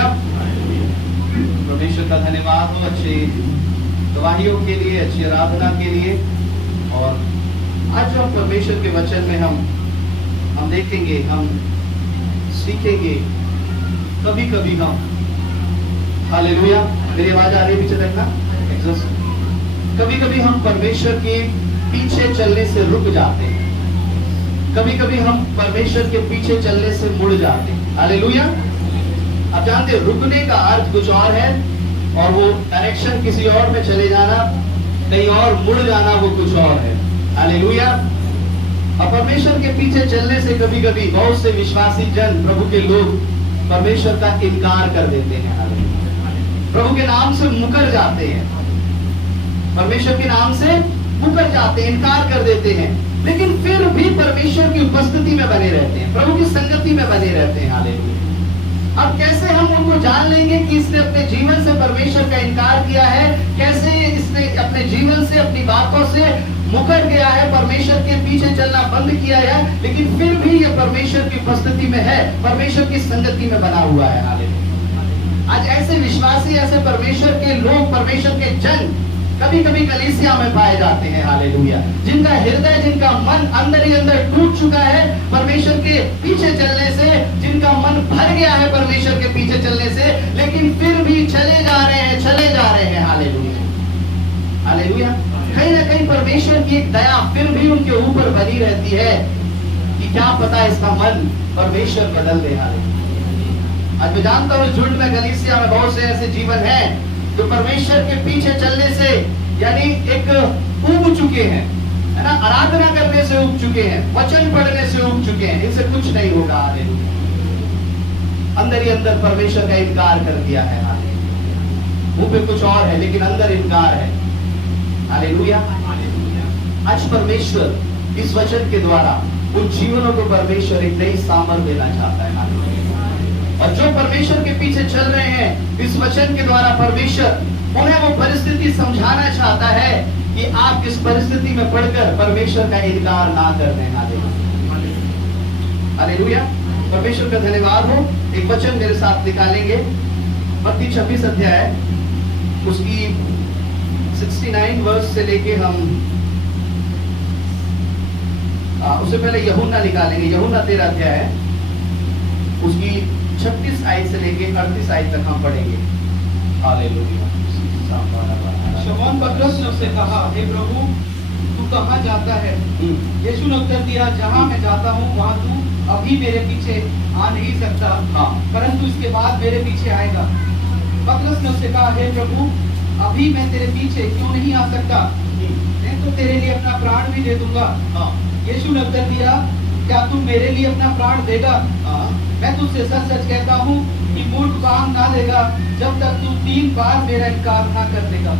Hallelujah. परमेश्वर का धन्यवाद हो अच्छी गवाहियों के लिए, अच्छी आराधना के लिए। और आज जो परमेश्वर के वचन में हम देखेंगे, हम सीखेंगे। कभी कभी हम, हालेलुया, मेरी आवाज आ रही है? पीछे देखना। कभी कभी हम परमेश्वर के पीछे चलने से रुक जाते हैं, कभी कभी हम परमेश्वर के पीछे चलने से मुड़ जाते हैं। हालेलुया। आप जानते हैं रुकने का अर्थ कुछ और है और वो डायरेक्शन किसी और में चले जाना, कहीं और मुड़ जाना, वो कुछ और है। हालेलुया। और परमेश्वर के पीछे चलने से कभी कभी बहुत से विश्वासी जन, प्रभु के लोग परमेश्वर का इनकार कर देते हैं। हालेलुया। प्रभु के नाम से मुकर जाते हैं, परमेश्वर के नाम से मुकर जाते हैं, इनकार कर देते हैं, लेकिन फिर भी परमेश्वर की उपस्थिति में बने रहते हैं, प्रभु की संगति में बने रहते हैं। हालेलुया। अब कैसे हम उनको जान लेंगे कि इसने अपने जीवन से परमेश्वर का इनकार किया है, कैसे इसने अपने जीवन से, अपनी बातों से मुकर गया है, परमेश्वर के पीछे चलना बंद किया है, लेकिन फिर भी ये परमेश्वर की उपस्थिति में है, परमेश्वर की संगति में बना हुआ है। हालेलुया। आज ऐसे विश्वासी, ऐसे परमेश्वर के लोग, परमेश्वर के जन कभी कभी कलीसिया में पाए जाते हैं। हालेलुया। जिनका हृदय, जिनका मन अंदर ही अंदर टूट चुका है परमेश्वर के पीछे चलने से, जिनका मन भर गया है परमेश्वर के पीछे चलने से, लेकिन फिर भी चले जा रहे हैं, चले जा रहे हैं। हालेलुया। हालेलुया। कहीं ना कहीं परमेश्वर की एक दया फिर भी उनके ऊपर बनी रहती है कि क्या पता इसका मन परमेश्वर बदल दे। हालेलुया। आज मैं जानता हूँ झुंड में, कलीसिया में बहुत से ऐसे जीवन है जो परमेश्वर के पीछे चलने से यानी एक उब चुके हैं, है ना, आराधना करने से उब चुके हैं, वचन पढ़ने से उब चुके हैं, इनसे कुछ नहीं होगा। हालेलुया। अंदर ही अंदर परमेश्वर का इनकार कर दिया है। हालेलुया। मुंह पे कुछ और है लेकिन अंदर इनकार है। हालेलुया। आज परमेश्वर इस वचन के द्वारा उन जीवनों को परमेश्वर एक नई सामर्थ देना चाहता है। हालेलुया। और जो परमेश्वर के पीछे चल रहे हैं, इस वचन के द्वारा परमेश्वर उन्हें वो परिस्थिति समझाना चाहता है कि आप इस परिस्थिति में पड़कर परमेश्वर का इनकार ना कर दें। हालेलुया। परमेश्वर का धन्यवाद हो। एक वचन मेरे साथ निकालेंगे, मत्ती 26 अध्याय, उसकी 69 वर्ष से लेके हम उससे पहले यूहन्ना निकालेंगे। यूहन्ना 13 अध्याय है, उसकी 36 आयत से लेके 38 आयत तक हम पढ़ेंगे। हालेलुया। शमौन पतरस ने उससे कहा, हे प्रभु, तू कहाँ जाता है? यीशु ने उत्तर दिया, जहाँ मैं जाता हूँ वहाँ तू अभी मेरे पीछे आ नहीं सकता, परंतु इसके बाद मेरे पीछे आएगा। पतरस ने उससे कहा, हे प्रभु, अभी मैं तेरे पीछे क्यों नहीं आ सकता? मैं तो तेरे लिए अपना प्राण भी दे दूंगा। यीशु ने उत्तर दिया, क्या तू मेरे लिए अपना प्राण देगा? मैं तुझसे सच सच कहता हूँ कि मूर्ख काम ना देगा जब तक तू 3 बार मेरा इनकार ना कर देगा।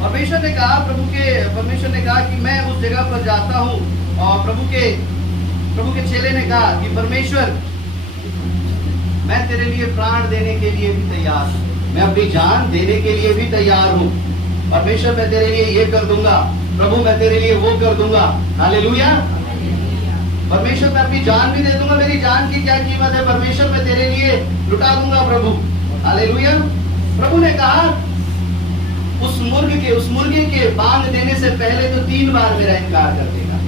परमेश्वर ने कहा, परमेश्वर ने कहा कि मैं उस जगह पर जाता हूँ, और प्रभु के चेले ने कहा कि परमेश्वर, मैं तेरे लिए प्राण देने के लिए भी तैयार हूँ, मैं अपनी जान देने के लिए भी तैयार हूँ। परमेश्वर, मैं तेरे लिए ये कर दूंगा, प्रभु मैं तेरे लिए वो कर दूंगा। हालेलुया। परमेश्वर, मैं अपनी जान भी दे दूंगा, मेरी जान की क्या कीमत है, परमेश्वर मैं तेरे लिए लुटा दूंगा प्रभु। हालेलुया। प्रभु ने कहा, उस मुर्गे के बांग देने से पहले तो 3 बार मेरा इनकार कर देगा।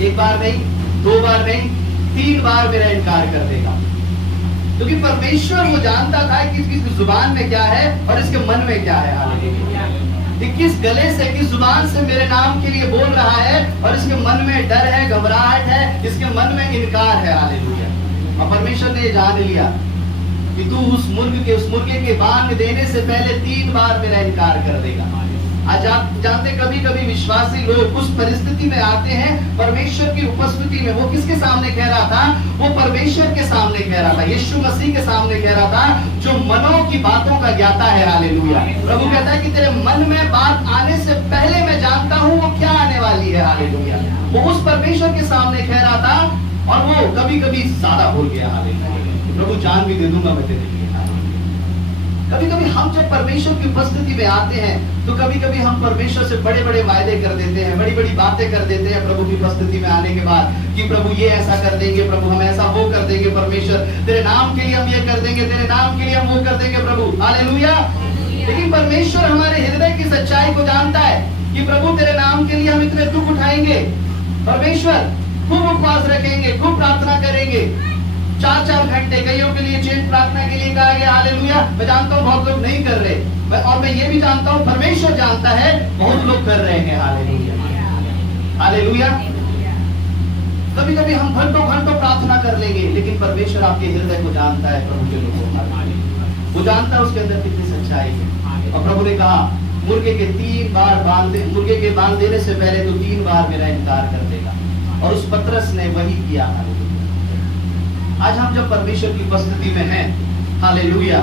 1 बार नहीं, 2 बार नहीं, 3 बार मेरा इनकार कर देगा। क्योंकि परमेश्वर वो जानता था कि इसकी जुबान में क्या है और इसके मन में क्या है। हालेलुया। किस गले से, किस जुबान से मेरे नाम के लिए बोल रहा है, और इसके मन में डर है, घबराहट है, इसके मन में इनकार है। हालेलुया। और परमेश्वर ने जान लिया कि तू उस मुर्गे के बांग देने से पहले 3 बार मेरा इनकार कर देगा। आज आप जानते, कभी कभी विश्वासी लोग उस परिस्थिति में आते हैं, परमेश्वर की उपस्थिति में। वो किसके सामने कह रहा था? वो परमेश्वर के सामने कह रहा था, यीशु मसीह के सामने कह रहा था, जो मनों की बातों का ज्ञाता है। हालेलुया। प्रभु कहता है कि तेरे मन में बात आने से पहले मैं जानता हूँ वो क्या आने वाली है। हालेलुया। वो उस परमेश्वर के सामने कह रहा था, और वो कभी कभी ज्यादा बोल गया। हालेलुया। प्रभु, जान भी दे दूंगा मैं तेरे लिए। कभी कभी हम जब परमेश्वर की उपस्थिति में आते हैं तो कभी कभी हम परमेश्वर से बड़े बड़े वायदे कर देते हैं, बड़ी बड़ी बातें कर देते हैं प्रभु की उपस्थिति में आने के बाद कि प्रभु ये ऐसा कर देंगे, प्रभु हम ऐसा वो कर देंगे, परमेश्वर तेरे नाम के लिए हम ये कर देंगे, तेरे नाम के लिए हम वो कर देंगे प्रभु, हालेलुया। लेकिन परमेश्वर हमारे हृदय की सच्चाई को जानता है कि प्रभु तेरे नाम के लिए हम इतने दुख उठाएंगे, परमेश्वर खूब उपवास रखेंगे, खूब प्रार्थना करेंगे, 4-4 घंटे, कईयों के लिए चेन प्रार्थना के लिए कहा गया, हालेलुया। मैं जानता हूँ बहुत लोग नहीं कर रहे, और मैं ये भी जानता हूँ परमेश्वर जानता है बहुत लोग कर रहे हैं, हालेलुया हालेलुया। कभी कभी हम घंटों घंटों प्रार्थना कर लेंगे, लेकिन परमेश्वर आपके हृदय को जानता है, प्रभु के लोगों वो जानता है उसके अंदर कितनी सच्चाई है। और प्रभु ने कहा मुर्गे के 3 बार मुर्गे के बांध देने से पहले तो 3 बार मेरा इनकार कर देगा, और उस पतरस ने वही किया। आज हम जब परमेश्वर की उपस्थिति में हैं, हालेलुया,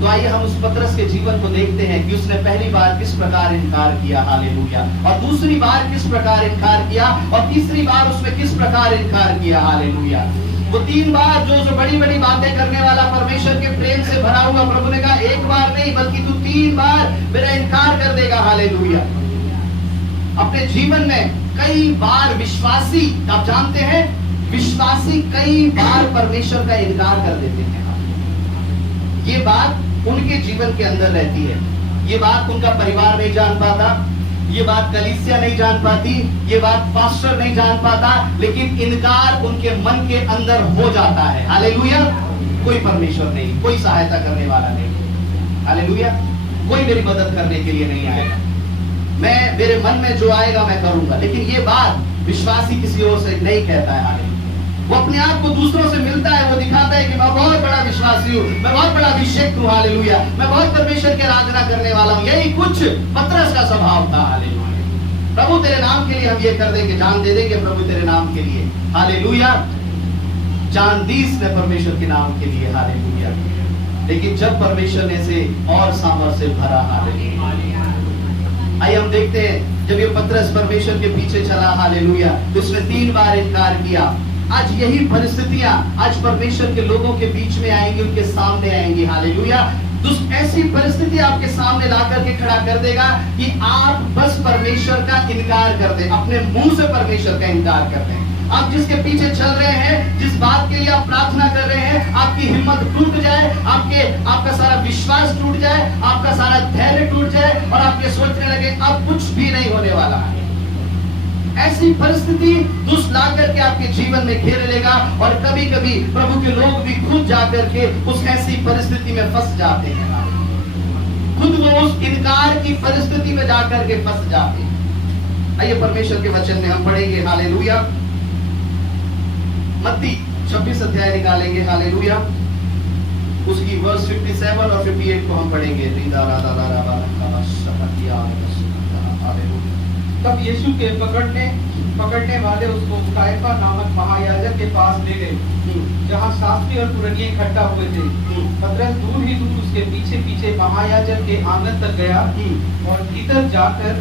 तो आइए हम उस पतरस के जीवन को देखते हैं कि उसने पहली बार किस प्रकार इनकार किया, हालेलुया, और दूसरी बार किस प्रकार इनकार किया, और तीसरी बार उसने किस प्रकार इनकार किया, हालेलुया। वो 3 बार जो बड़ी बड़ी बातें करने वाला परमेश्वर के प्रेम से भरा हुआ, प्रभु ने कहा एक बार नहीं बल्कि तू 3 बार मेरा इनकार कर देगा, हालेलुया। अपने जीवन में कई बार विश्वासी, आप जानते हैं विश्वासी कई बार परमेश्वर का इनकार कर देते हैं। ये बात उनके जीवन के अंदर रहती है, ये बात उनका परिवार नहीं जान पाता, ये बात कलीसिया नहीं जान पाती, ये बात पास्टर नहीं जान पाता, लेकिन इनकार उनके मन के अंदर हो जाता है, हालेलुया। कोई परमेश्वर नहीं, कोई सहायता करने वाला नहीं, हालेलुया, कोई मेरी मदद करने के लिए नहीं आएगा, मैं मेरे मन में जो आएगा मैं करूंगा। लेकिन ये बात विश्वासी किसी और से नहीं कहता है, हालेलुया। वो अपने आप को दूसरों से मिलता है, वो दिखाता है कि मैं बहुत बड़ा विश्वासी हूँ, मैं बहुत बड़ा अभिषेक हूँ, हालेलुया, मैं बहुत परमेश्वर की आराधना करने वाला हूँ। यही कुछ पतरस का स्वभाव था, हालेलुया। प्रभु तेरे नाम के लिए हम ये कर देंगे, जान दे देंगे प्रभु तेरे नाम के लिए, हालेलुया। जान दी इसने परमेश्वर के नाम के लिए, हालेलुया। लेकिन जब परमेश्वर ने से और सामर्थ्य से भरा, हालेलुया। आइए हम देखते हैं जब ये पतरस परमेश्वर के पीछे चला, हालेलुया, तो उसने 3 बार इनकार किया। आज यही परिस्थितियां आज परमेश्वर के लोगों के बीच में आएंगी, उनके सामने आएंगी, हालेलुया। ऐसी परिस्थिति आपके सामने ला करके खड़ा कर देगा कि आप बस परमेश्वर का इनकार कर दें, अपने मुंह से परमेश्वर का इनकार कर दें। आप जिसके पीछे चल रहे हैं, जिस बात के लिए आप प्रार्थना कर रहे हैं, आपकी हिम्मत टूट जाए, आपका सारा विश्वास टूट जाए, आपका सारा धैर्य टूट जाए, और आप ये सोचने लगे अब कुछ भी नहीं होने वाला है। ऐसी परिस्थिति दुष्ट ला करके आपके जीवन में घेर लेगा, और कभी कभी प्रभु के लोग भी खुद जाकर के उस ऐसी परिस्थिति में फंस जाते हैं, खुद वो उस इनकार की परिस्थिति में जाकर के फंस जाते हैं। आइए परमेश्वर के वचन में हम पढ़ेंगे, हालेलुया। मत्ती 26 अध्याय निकालेंगे, हालेलुया, उसकी वर्स 57 और 58 को हम पढ़ेंगे। तब यीशु के पकड़ने वाले उसको कायफा नामक महायाजक के पास ले गए, जहाँ शास्त्री और पुरनिये इकट्ठा हुए थे। पतरस दूर ही दूर उसके पीछे पीछे महायाजक के आंगन तक गया, और भीतर जाकर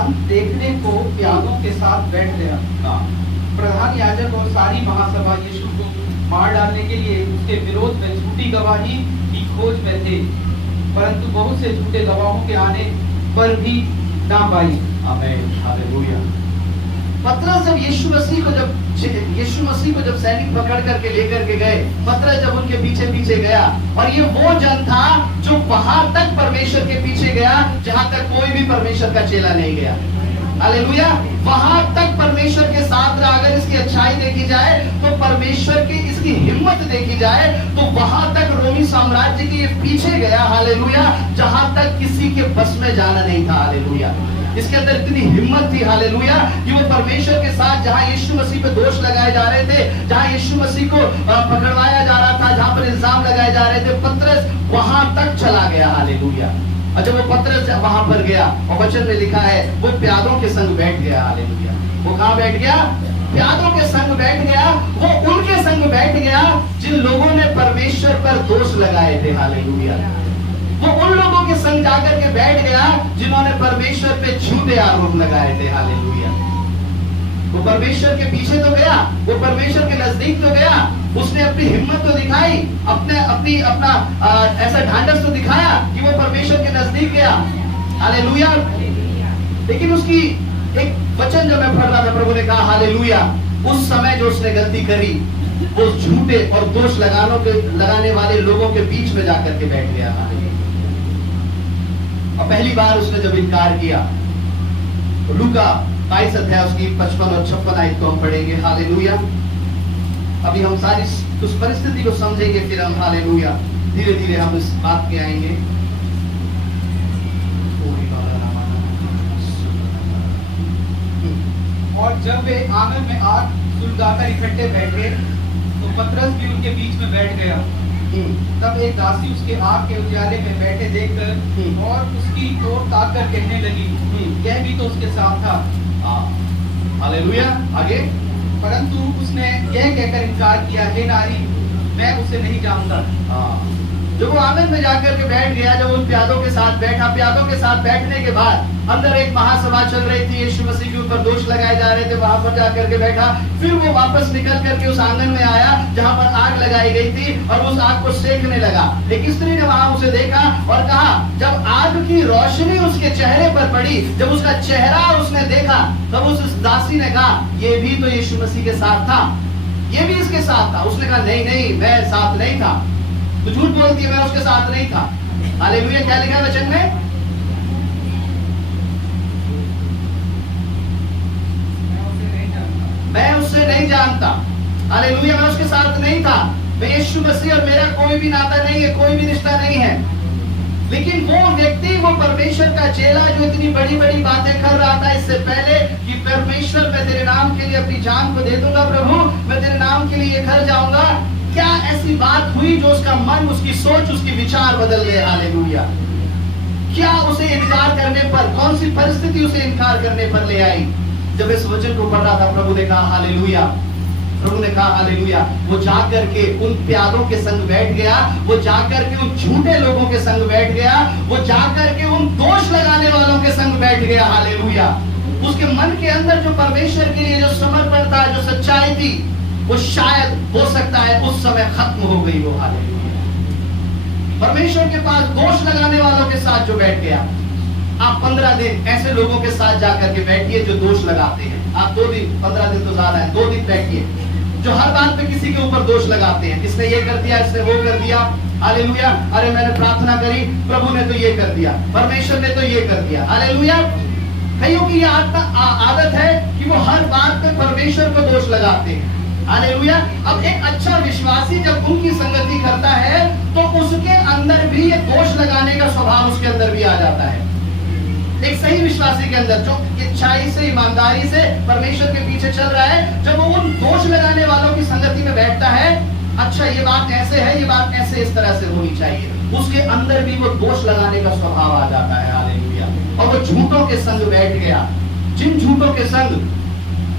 अंत देखने को प्यादों के साथ बैठ गया। प्रधान याजक और सारी महासभा यीशु को मार डालने के लिए उसके विरोध में झूठी गवाही की खोज में थे, परंतु बहुत से झूठे गवाहों के आने पर भी ना पाई। आमीन, हालेलुया। पतरस जब यीशु मसीह को जब सैनिक पकड़ करके लेकर के गए, पतरस जब उनके पीछे पीछे गया, और ये वो जन था जो वहां तक परमेश्वर के पीछे गया जहां तक कोई भी परमेश्वर का चेला नहीं गया, हालेलुया। वहां तक परमेश्वर के साथ रहा। अगर इसकी अच्छाई देखी जाए तो परमेश्वर की इसकी हिम्मत देखी जाए तो वहां तक रोमी साम्राज्य के पीछे गया, हालेलुया, जहां तक किसी के बस में जाना नहीं था, हालेलुया। इसके अंदर इतनी हिम्मत थी, हालेलुया, कि वो परमेश्वर के साथ जहां यीशु मसीह पे दोष लगाए जा रहे थे, जहां यीशु मसीह को पकड़वाया जा रहा था, जहां पर इल्जाम लगाए जा रहे थे, पतरस वहां तक चला गया, हालेलुया। और जब वो पतरस वहां पर गया, और वचन में लिखा है वो प्यादों के संग बैठ गया, हालेलुया। वो कहां बैठ गया? प्यादों के संग बैठ गया। वो उनके संग बैठ गया जिन लोगों ने परमेश्वर पर दोष लगाए थे, हालेलुया। वो उन लोगों के संग जाकर के बैठ गया जिन्होंने परमेश्वर पे झूठे आरोप लगाए थे, हालेलुया। वो परमेश्वर के पीछे तो गया, वो परमेश्वर के नजदीक तो गया, उसने अपनी हिम्मत तो दिखाई, अपना ऐसा ढांढस तो दिखाया कि वो परमेश्वर के नजदीक गया। हालेलुया। लेकिन उसकी एक वचन जब मैं पढ़ रहा था, प्रभु ने कहा हालेलुया, उस समय जो उसने गलती करी, वो झूठे और दोष लगाने वाले लोगों के बीच में जाकर के बैठ गया। और पहली बार उसने जब इनकार किया, तो लूका 22 अध्याय उसकी 55 और 56 आयत को हम पढ़ेंगे। हालेलुया। अभी हम सारी उस परिस्थिति को समझेंगे, फिर हम हालेलुया धीरे धीरे हम इस बात के आएंगे। और जब वे आंगन में आग सुलगाकर इकट्ठे बैठे, तो पतरस भी उनके बीच में बैठ गया। तब एक दासी उसके आग के उजाले में बैठे देखकर और उसकी ओर ताककर कहने लगी, यह भी तो उसके साथ था। हालेलुया। आगे। परंतु उसने यह कहकर इनकार किया, हे नारी, मैं उसे नहीं जानता। जब वो आंगन में जाकर के बैठ गया, जब उन प्यादों के साथ बैठा, प्यादों के साथ बैठने के बाद अंदर एक महासभा चल रही थी, यीशु मसीह के ऊपर दोष लगाए जा रहे थे, वहां पर जाकर के बैठा। फिर वो वापस निकल करके उस आंगन में आया जहां पर आग लगाई गई थी और उस आग को सेकने लगा। एक स्त्री ने वहां उसे देखा और कहा, जब आग की रोशनी उसके चेहरे पर पड़ी, जब उसका चेहरा उसने देखा, तब उस दासी ने कहा, ये भी तो यीशु मसीह के साथ था, ये भी इसके साथ था। उसने कहा, नहीं नहीं, मैं साथ नहीं था, तो झूठ बोलती है, मैं उसके साथ नहीं था। हालेलुया। क्या लिखा है वचन में? मैं उससे नहीं जानता। हालेलुया। मैं उसके साथ नहीं था, मैं यीशु मसीह और मेरा कोई भी नाता नहीं है, कोई भी रिश्ता नहीं है। लेकिन वो व्यक्ति, वो परमेश्वर का चेला जो इतनी बड़ी बड़ी बातें कर रहा था इससे पहले कि परमेश्वर, मैं तेरे नाम के लिए अपनी जान को दे दूंगा, प्रभु मैं तेरे नाम के लिए घर जाऊंगा, क्या ऐसी बात हुई जो उसका मन, उसकी सोच, उसकी विचार बदल गए? हालेलुया। क्या उसे इनकार करने पर, कौन सी परिस्थिति उसे इनकार करने पर ले आई? जब इस वचन को पढ़ रहा था, प्रभु ने कहा हालेलुया, प्रभु ने कहा हालेलुया। वो जाकर के उन प्यादों के संग बैठ गया, वो जाकर के उन झूठे लोगों के संग बैठ गया, वो जाकर के उन दोष लगाने वालों के संग बैठ गया। हालेलुया। उसके मन के अंदर जो परमेश्वर के लिए जो समर्पण था, जो सच्चाई थी, वो शायद हो सकता है उस समय खत्म हो गई वो। हालेलुया। परमेश्वर के पास दोष लगाने वालों के साथ जो बैठ गया, आप 15 दिन ऐसे लोगों के साथ जाकर के बैठिए जो दोष लगाते हैं। आप 2 दिन, 15 दिन तो ज्यादा है, 2 दिन बैठिए, जो हर बात पे किसी के ऊपर दोष लगाते हैं, इसने ये कर दिया, इसने वो कर दिया। हालेलुया। अरे मैंने प्रार्थना करी, प्रभु ने तो ये कर दिया, परमेश्वर ने तो ये कर दिया। हालेलुया। कईयों की ये आदत है कि वो हर बात पे परमेश्वर को दोष लगाते हैं। हालेलुया। अब एक अच्छा विश्वासी जब उनकी संगति करता है तो उसके अंदर भी ये दोष लगाने का स्वभाव उसके अंदर भी आ जाता है। एक सही विश्वासी के अंदर जो अच्छाई से, ईमानदारी से परमेश्वर के पीछे चल रहा है, जब वो उन दोष लगाने वालों की संगति में बैठता है, अच्छा ये बात ऐसे है, ये बात ऐसे इस तरह से होनी चाहिए, उसके अंदर भी वो दोष लगाने का स्वभाव आ जाता है। हालेलुया। और वो झूठों के संग बैठ गया, जिन झूठों के संग,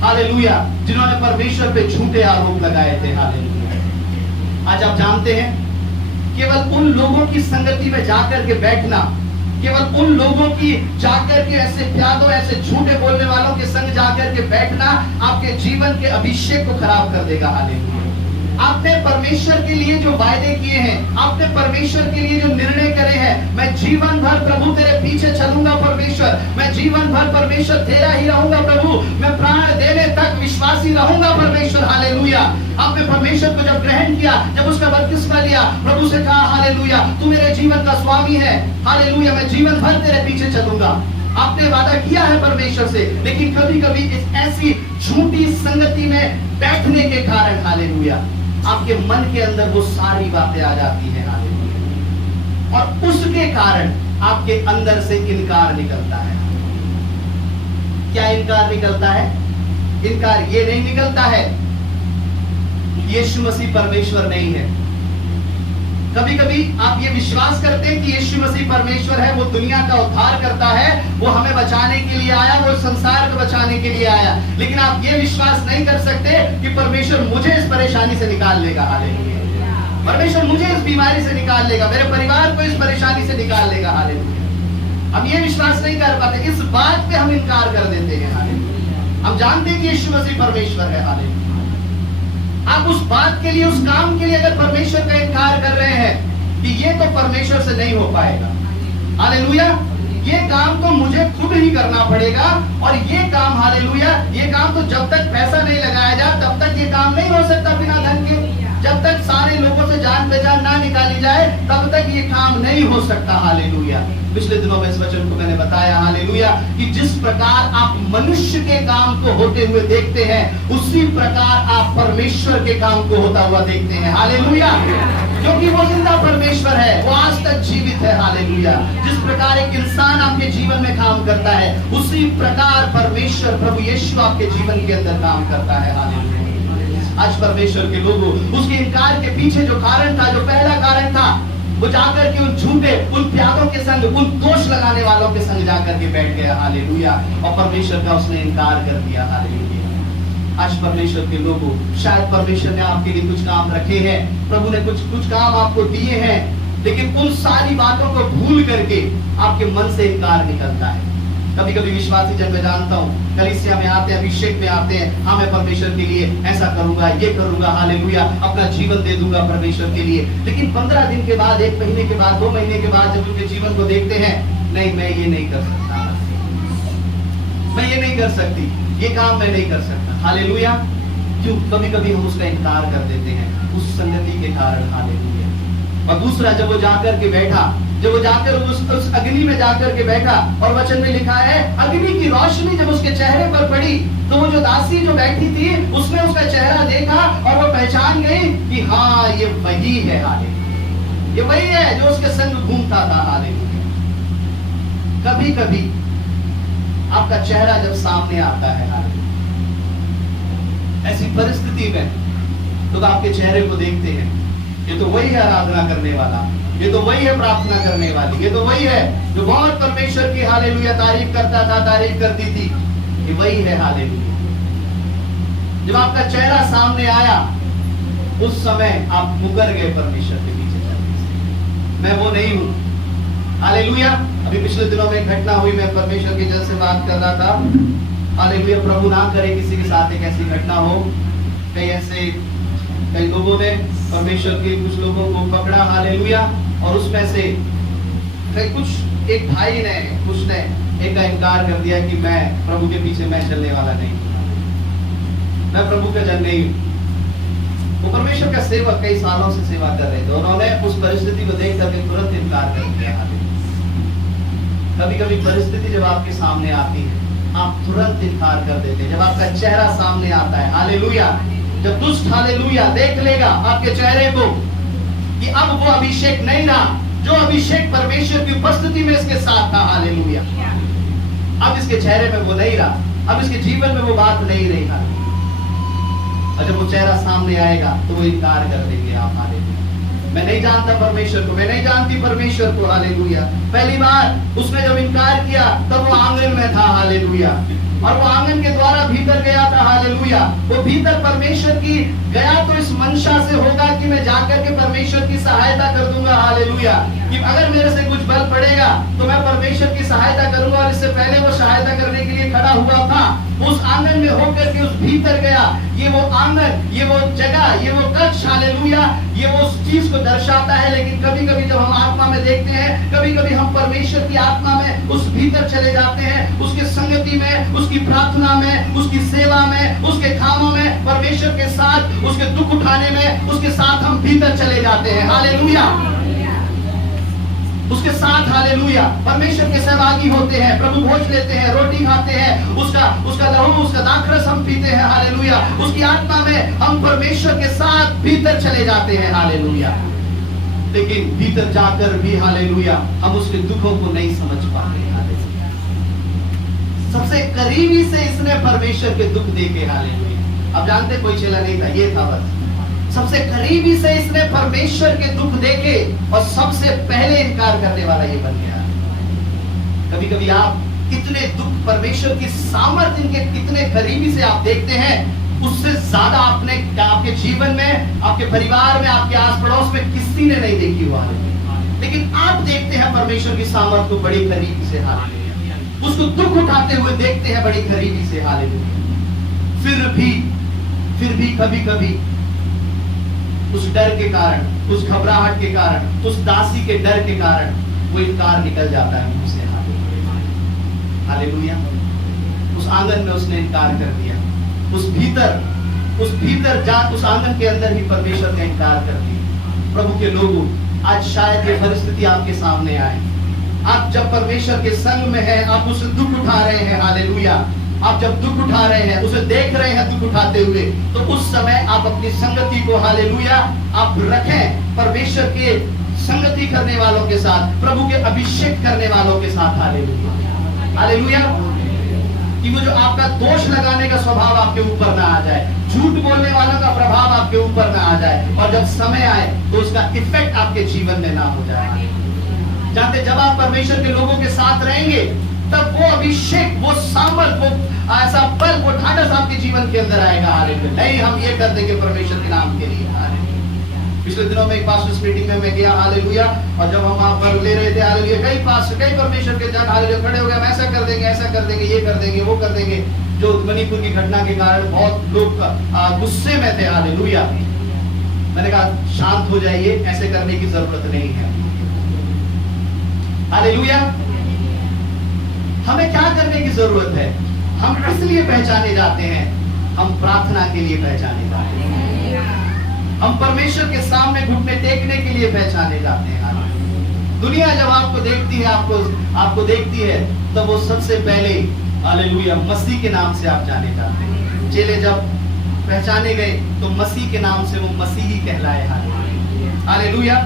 हालेलुया, जिन्होंने परमेश्वर पे झूठे आरोप लगाए थे। हालेलुया। आज आप जानते हैं, केवल उन लोगों की संगति में जाकर के बैठना, केवल उन लोगों की जाकर के ऐसे प्यादों, ऐसे झूठे बोलने वालों के संग जाकर के बैठना आपके जीवन के अभिषेक को खराब कर देगा। हालेलुया। आपने परमेश्वर के लिए जो वायदे किए हैं, आपने परमेश्वर के लिए जो निर्णय करे हैं, मैं जीवन भर प्रभु तेरे पीछे चलूंगा परमेश्वर, मैं जीवन भर परमेश्वर तेरा ही रहूंगा प्रभु, मैं प्राण देने तक विश्वासी रहूंगा परमेश्वर। हालेलुया। आपने परमेश्वर को जब ग्रहण किया, जब उसका बपतिस्मा लिया, प्रभु से कहा हालेलुया, तू मेरे जीवन का स्वामी है। हालेलुया। मैं जीवन भर तेरे पीछे चलूंगा। आपने वादा किया है परमेश्वर से, लेकिन कभी कभी इस ऐसी झूठी संगति में बैठने के कारण, हालेलुया, आपके मन के अंदर वो सारी बातें आ जाती हैं। हालेलुया। और उसके कारण आपके अंदर से इनकार निकलता है। क्या इनकार निकलता है? इनकार ये नहीं निकलता है यीशु मसीह परमेश्वर नहीं है। कभी कभी आप ये विश्वास करते हैं कि यीशु मसीह परमेश्वर है, वो दुनिया का उद्धार करता है, वो हमें बचाने के लिए आया, वो संसार को बचाने के लिए आया, लेकिन आप ये विश्वास नहीं कर सकते कि परमेश्वर मुझे इस परेशानी से निकाल लेगा। हालेलुया। परमेश्वर मुझे इस बीमारी से निकाल लेगा, मेरे परिवार को इस परेशानी से निकाल लेगा। हालेलुया। हम ये विश्वास नहीं कर पाते, इस बात पे हम इनकार कर देते हैं। हालेलुया। हम जानते हैं कि यीशु मसीह परमेश्वर है। हालेलुया। आप उस बात के लिए, उस काम के लिए अगर परमेश्वर का इनकार कर रहे हैं कि ये तो परमेश्वर से नहीं हो पाएगा, हालेलुया, ये काम तो मुझे खुद ही करना पड़ेगा, और ये काम, हालेलुया, ये काम तो जब तक पैसा नहीं लगाया जाए तब तक ये काम नहीं हो सकता बिना धन के। जब तक सारे लोगों से जान पहचान ना निकाली जाए तब तक ये काम नहीं हो सकता। हालेलुया। पिछले दिनों में इस वचन को मैंने बताया, हालेलुया, कि जिस प्रकार आप मनुष्य के काम को होते हुए देखते हैं, उसी प्रकार आप परमेश्वर के काम को होता हुआ देखते हैं। हालेलुया। क्योंकि वो जिंदा परमेश्वर है, वो आज तक जीवित है। हालेलुया। जिस प्रकार एक इंसान आपके जीवन में काम करता है, उसी प्रकार परमेश्वर प्रभु यीशु आपके जीवन के अंदर काम करता है। हालेलुया। आज परमेश्वर के लोगों, उसके इनकार के पीछे जो कारण था, जो पहला कारण था, वो जाकर के उन झूठे, उन प्यादों के संग, उन दोष लगाने वालों के संग जाकर के बैठ गया। हालेलुया। और परमेश्वर का उसने इनकार कर दिया। हालेलुया। आज परमेश्वर के लोगों, शायद परमेश्वर ने आपके लिए कुछ काम रखे हैं, प्रभु ने कुछ काम आपको दिए हैं, लेकिन उन सारी बातों को भूल करके आपके मन से इनकार निकलता है। कभी कभी विश्वासी जन, मैं जानता हूँ, कलीसिया में आते हैं, अभिषेक में आते हैं, हाँ मैं परमेश्वर के लिए ऐसा करूंगा, ये करूंगा, हालेलुया, अपना जीवन दे दूंगा परमेश्वर के लिए। लेकिन 15 दिन के बाद, 1 महीने के बाद, 2 महीने के बाद जब उनके जीवन को देखते हैं, नहीं मैं ये नहीं कर सकता, मैं ये नहीं कर सकती, ये काम मैं नहीं कर सकता। हालेलुया। क्यों? कभी कभी हम उसका इनकार कर देते हैं उस संगति के कारण। हालेलुया। और दूसरा, जब वो जाकर के बैठा, जब वो जाकर उस अग्नि में जाकर के बैठा, और वचन में लिखा है, अग्नि की रोशनी जब उसके चेहरे पर पड़ी, तो वो जो दासी जो बैठी थी, उसने उसका चेहरा देखा और वो पहचान गई कि हाँ ये वही है। हालेलुया। ये वही है जो उसके संग घूमता था। हालेलुया। कभी कभी आपका चेहरा जब सामने आता है, हालेलुया, ऐसी परिस्थिति में लोग आपके चेहरे को देखते हैं, ये तो वही है आराधना करने वाला, ये तो वही है प्रार्थना करने वाली, ये तो वही है जो बहुत परमेश्वर की, हालेलुया, तारीफ करता था, तारीफ करती थी, ये वही है। हालेलुया। जब आपका चेहरा सामने आया, उस समय आप मुकर गए परमेश्वर के पीछे चलने से। मैं वो नहीं हूं। हालेलुया। अभी पिछले दिनों में एक घटना हुई, मैं परमेश्वर के जन से बात कर रहा था। हालेलुया। प्रभु ना करे किसी के साथ एक ऐसी घटना हो। कई लोगों ने परमेश्वर के कुछ लोगों को पकड़ा, हालेलुया, और उसमें से कुछ एक भाई ने, उसने एक का इनकार कर दिया कि मैं प्रभु के पीछे मैं चलने वाला नहीं, मैं प्रभु का जन नहीं हूं। वो परमेश्वर का सेवक, कई सालों से सेवा कर रहे थे, उन्होंने उस परिस्थिति को देख करके तुरंत इनकार कर दिया। कभी कभी परिस्थिति जब आपके सामने आती है, आप तुरंत इनकार कर देते हैं। जब आपका चेहरा सामने आता है, हालेलुया, जब दुष्ट, हालेलुया, देख लेगा आपके चेहरे को कि अब वो अभिषेक नहीं रहा जो अभिषेक परमेश्वर की उपस्थिति में इसके साथ था। हालेलुया। अब इसके चेहरे में वो नहीं रहा, अब इसके जीवन में वो बात नहीं रही। और जब वो चेहरा सामने आएगा तो वो इनकार कर देंगे आप। हालेलुया। मैं नहीं जानता परमेश्वर को, मैं नहीं जानती परमेश्वर को। हालेलुया। पहली बार उसने जब इनकार किया तब वो आंगन में था। हालेलुया। और वो आंगन के द्वारा भीतर गया था। हालेलुया। वो भीतर परमेश्वर की गया तो इस मंशा से होगा कि मैं जाकर के परमेश्वर की सहायता कर दूंगा। हालेलुया। कि अगर मेरे से कुछ बल पड़ेगा तो मैं परमेश्वर की सहायता करूंगा। और इससे पहले वो सहायता करने के लिए खड़ा हुआ था, उस आंगन में होकर के उस भीतर गया। ये वो आंगन, ये वो जगह, ये वो कक्ष, हालेलुया, ये वो उस चीज को दर्शाता है। लेकिन कभी कभी जब हम आत्मा में देखते हैं, कभी कभी हम परमेश्वर की आत्मा में उस भीतर चले जाते हैं, उसके संगति में, उसकी प्रार्थना में, उसकी सेवा में, उसके कामों में, परमेश्वर के साथ उसके दुख उठाने में, उसके साथ हम भीतर चले जाते हैं। हालेलुया। उसके साथ, हालेलुया, परमेश्वर के सहभागी होते हैं, प्रभु भोज लेते हैं, रोटी खाते हैं, उसका लहू, उसका दाखरस हम पीते हैं। हालेलुया। उसकी आत्मा में हम परमेश्वर के साथ भीतर चले जाते हैं। हालेलुया। लेकिन भीतर जाकर भी, हालेलुया, हम उसके दुखों को नहीं समझ पाते। हालेलुया। सबसे करीबी से इसने परमेश्वर के दुख देखे। हालेलुया। अब जानते कोई चेला नहीं था, ये था बस। सबसे करीबी से इसने परमेश्वर के दुख देखे और सबसे पहले इनकार करने वाला ये बन गया। कभी कभी आप कितने दुख, परमेश्वर की सामर्थ्य इनके कितने करीबी से आप देखते हैं, उससे ज्यादा आपके जीवन में, आपके परिवार में, आपके आस पड़ोस में किसी ने नहीं देखी हुआ है। लेकिन आप देखते हैं परमेश्वर की सामर्थ्य को बड़ी करीबी से। हालेलुया। उसको दुख उठाते हुए देखते हैं बड़ी करीबी से। हालेलुया। फिर भी कभी कभी उस डर के कारण, उस घबराहट के कारण, उस दासी के डर के कारण वो इनकार निकल जाता है मुंह से। हालेलुया। उस आंगन में उसने इनकार कर दिया, उस भीतर जात उस आंगन के अंदर ही परमेश्वर का इनकार कर दिया। प्रभु के लोगों, आज शायद ये परिस्थिति आपके सामने आए। आप जब परमेश्वर के संग में हैं, आप उसे दुख उठा रहे हैं। हालेलुया। आप जब दुख उठा रहे हैं, उसे देख रहे हैं दुख उठाते हुए, तो उस समय आप अपनी संगति को, हालेलुया, आप रखें परमेश्वर के संगति करने वालों के साथ, प्रभु के अभिषेक करने वालों के साथ। Hallelujah, hallelujah. कि वो जो आपका दोष लगाने का स्वभाव आपके ऊपर ना आ जाए, झूठ बोलने वालों का प्रभाव आपके ऊपर ना आ जाए, और जब समय आए तो उसका इफेक्ट आपके जीवन में ना हो जाए। जानते, जब आप परमेश्वर के लोगों के साथ रहेंगे, तब वो अभिषेक, वो सामर्थ, वो ऐसा बल, वो ढाढ़स आपके जीवन के अंदर आएगा। हालेलुया। नहीं, हम ये कर देंगे परमेश्वर के नाम के लिए। हालेलुया। पिछले दिनों में एक पास्टर्स मीटिंग में मैं गया। हालेलुया। और जब हम वहां पर ले रहे थे, हालेलुया, कई परमेश्वर के जन, हालेलुया, खड़े हो गए, हम ऐसा कर देंगे, ऐसा कर देंगे, ये कर देंगे, वो कर देंगे। जो मणिपुर की घटना के कारण बहुत लोग गुस्से में थे। हालेलुया। मैंने कहा शांत हो जाइए, ऐसे करने की जरूरत नहीं है। हालेलुया। हमें क्या करने की जरूरत है? हम इसलिए पहचाने जाते हैं, हम प्रार्थना के लिए पहचाने जाते हैं, हम परमेश्वर के सामने घुटने टेकने के लिए पहचाने जाते हैं। दुनिया जब आपको देखती है, आपको देखती है, तब वो सबसे पहले, हालेलुया, मसीह के नाम से आप जाने जाते हैं। चेले जब पहचाने गए तो मसीह के नाम से वो मसीही कहलाए। हालेलुया।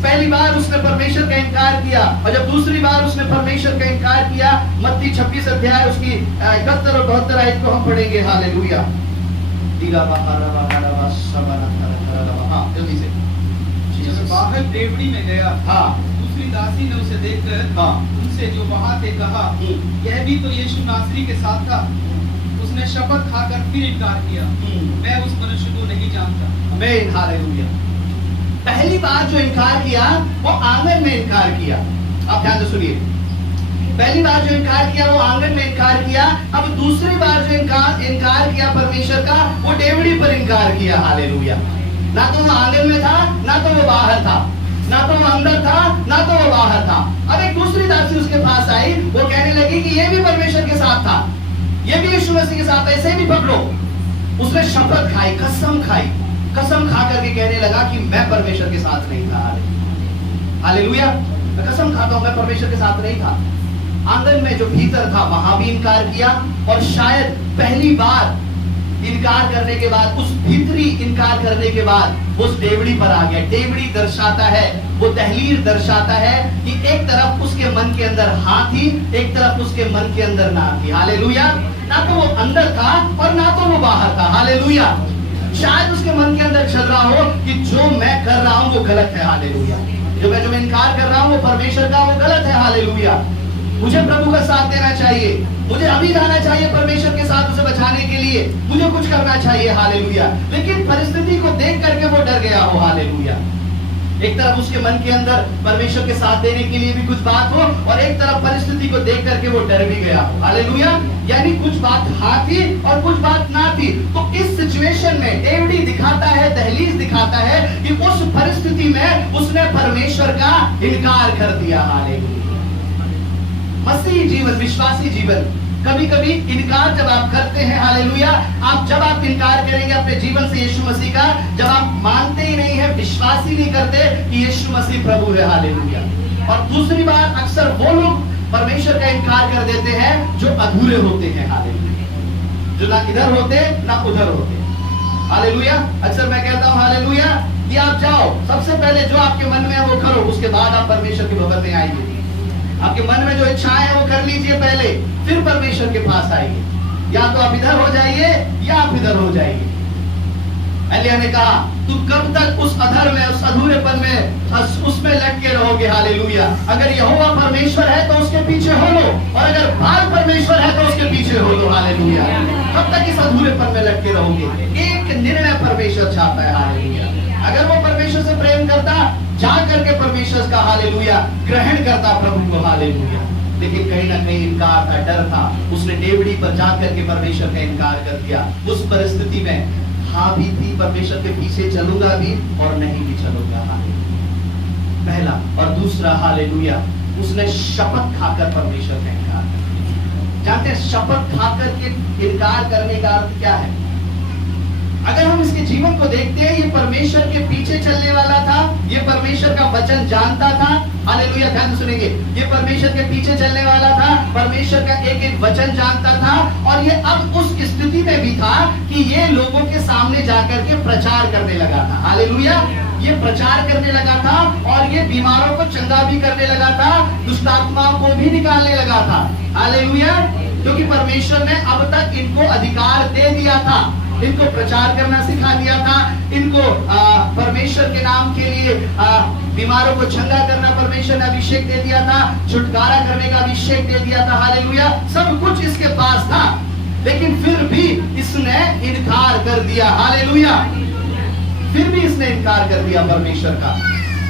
पहली बार उसने परमेश्वर का इनकार किया, और जब दूसरी बार उसने परमेश्वर का इनकार किया, मत्ती 26 अध्याय उसकी 71 और 72 आयत को हम पढ़ेंगे। हालेलुया। जल्दी से। जब बाहर देवड़ी में गया, दूसरी दासी ने उसे देखकर उनसे जो वहां थे कहा, यह भी तो यीशु नासरी के साथ था। उसने शपथ खाकर फिर इनकार किया, मैं उस मनुष्य को नहीं जानता। आमीन। हालेलुया। पहली बार जो इनकार किया वो आंगन में इनकार किया। आप ध्यान से सुनिए, पहली बार जो इनकार किया वो आंगन में इनकार किया। अब दूसरी बार जो इनकार किया परमेश्वर का, वो डेवड़ी पर इनकार किया। हालेलुया। ना तो वो आंगन में था, ना तो वो बाहर था, ना तो वो अंदर था, ना तो वो बाहर था। अब एक दूसरी दासी उसके पास आई, वो कहने लगी कि ये भी परमेश्वर के साथ था, ये भी यीशु मसीह के साथ, ऐसे भी पकड़ो। उसने शपथ खाई, कसम खा करके कहने लगा कि मैं परमेश्वर के साथ नहीं था। हालेलुया। मैं कसम खाता हूं, मैं परमेश्वर के साथ नहीं था। आंगन में जो भीतर था वहां भी इनकार किया, और शायद पहली बार इनकार करने के बाद, उस भीतरी इनकार करने के बाद उस डेवड़ी पर आ गया। डेवड़ी दर्शाता है, वो तहलीर दर्शाता है कि एक तरफ उसके मन के अंदर हाँ थी, एक तरफ उसके मन के अंदर ना थी। हालेलुया। ना तो वो अंदर था और ना तो वो बाहर था। हालेलुया। शायद उसके मन के अंदर चल रहा हो कि जो मैं कर रहा हूं वो गलत है। हालेलुया। जो मैं इनकार कर रहा हूं वो परमेश्वर का, वो गलत है। हालेलुया। मुझे प्रभु का साथ देना चाहिए, मुझे अभी जाना चाहिए परमेश्वर के साथ उसे बचाने के लिए, मुझे कुछ करना चाहिए। हालेलुया। लेकिन परिस्थिति को देख करके वो डर गया हो। हालेलुया। एक तरफ उसके मन के अंदर परमेश्वर के साथ देने के लिए भी कुछ बात हो, और एक तरफ परिस्थिति को देख करके वो डर भी गया हो। हालेलुया। यानी कुछ बात हाँ थी और कुछ बात ना थी। तो इस सिचुएशन में डेवड़ी दिखाता है, दहलीज दिखाता है कि उस परिस्थिति में उसने परमेश्वर का इनकार कर दिया। हालेलुया। मसीही जीवन, विश्वासी जीवन, कभी कभी इनकार जब आप करते हैं, हालेलुया, जब आप इनकार करेंगे अपने जीवन से यीशु मसीह का, जब आप मानते ही नहीं है, विश्वास ही नहीं करते कि यीशु मसीह प्रभु है। हालेलुया। और दूसरी बात, अक्सर वो लोग परमेश्वर का इनकार कर देते हैं जो अधूरे होते हैं। हालेलुया। जो ना इधर होते ना उधर होते। हालेलुया। अक्सर मैं कहता हूँ, हालेलुया, कि आप जाओ, सबसे पहले जो आपके मन में है वो करो, उसके बाद आप परमेश्वर के भवन में आइए। आपके मन में जो इच्छाएं है वो कर लीजिए पहले, फिर परमेश्वर के पास आइए। या तो आप इधर हो जाइए या आप इधर हो जाइए। एलिया ने कहा, तू कब तक उस अधर में, उस अधूरेपन में, उसमें लटके रहोगे। हालेलुया। अगर यहोवा परमेश्वर है तो उसके पीछे हो लो, और अगर बाल परमेश्वर है तो उसके पीछे हो लो। हालेलुया। कब तक इस अधूरेपन में लटके रहोगे? एक निर्णय परमेश्वर चाहता है। हालेलुया। अगर वो परमेश्वर से प्रेम करता, जा करके परमेश्वर का, हालेलुया, ग्रहण करता प्रभु को। हालेलुया। लेकिन कहीं ना कहीं इनकार था, डर था। उसने डेवढ़ी पर जाकर के परमेश्वर का इनकार कर दिया। उस परिस्थिति में हाँ भी थी, परमेश्वर के पीछे चलूंगा भी और नहीं भी चलूंगा। पहला। और दूसरा, हालेलुया, उसने शपथ खाकर परमेश्वर का इनकार कर दिया। जानते हैं शपथ खाकर के इनकार करने का अर्थ क्या है? अगर हम इसके जीवन को देखते हैं, ये परमेश्वर के पीछे चलने वाला था, ये परमेश्वर का वचन जानता था। हालेलुया, ध्यान से सुनेंगे। ये परमेश्वर के पीछे चलने वाला था, परमेश्वर का एक एक वचन जानता था, और ये अब उस स्थिति में भी था कि ये लोगों के सामने जाकर के प्रचार करने लगा था। हालेलुया, ये प्रचार करने लगा था और ये बीमारों को चंगा भी करने लगा था, दुष्ट आत्माओं को भी निकालने लगा था। हालेलुया, क्योंकि परमेश्वर ने अब तक इनको अधिकार दे दिया था, इनको प्रचार करना सिखा दिया था, इनको परमेश्वर के नाम के लिए बीमारों को चंगा करना परमेश्वर ने अभिषेक दे दिया था, छुटकारा करने का अभिषेक दे दिया था। हालेलुया, सब कुछ इसके पास था, लेकिन फिर भी इसने इनकार कर दिया। हालेलुया, फिर भी इसने इनकार कर दिया परमेश्वर का।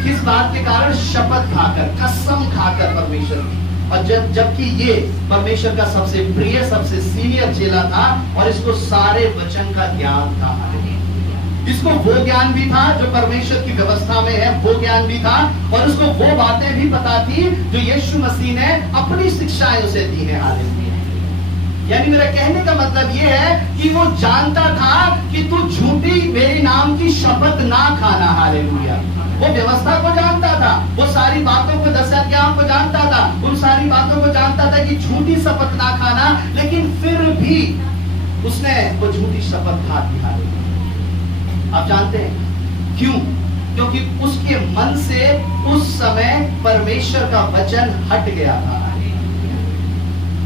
किस बात के कारण? शपथ खाकर, कसम खाकर परमेश्वर की। और जबकि ये परमेश्वर का सबसे प्रिय, सबसे सीनियर चेला था और इसको सारे वचन का ज्ञान था। इसको वो ज्ञान भी था जो परमेश्वर की व्यवस्था में है, वो ज्ञान भी था, और उसको वो बातें भी पता थी जो यीशु मसीह ने अपनी शिक्षाएं उसे दी है। हालेलुया, यानी मेरा कहने का मतलब ये है कि वो जानता था कि तू झूठी मेरे नाम की शपथ ना खाना। हालेलुया, वो व्यवस्था को जानता था, वो सारी बातों को, 10 आज्ञाओं को जानता था, उन सारी बातों को जानता था कि झूठी शपथ ना खाना, लेकिन फिर भी उसने वो झूठी शपथ खा दी। आप जानते हैं क्यों? क्योंकि उसके मन से उस समय परमेश्वर का वचन हट गया था।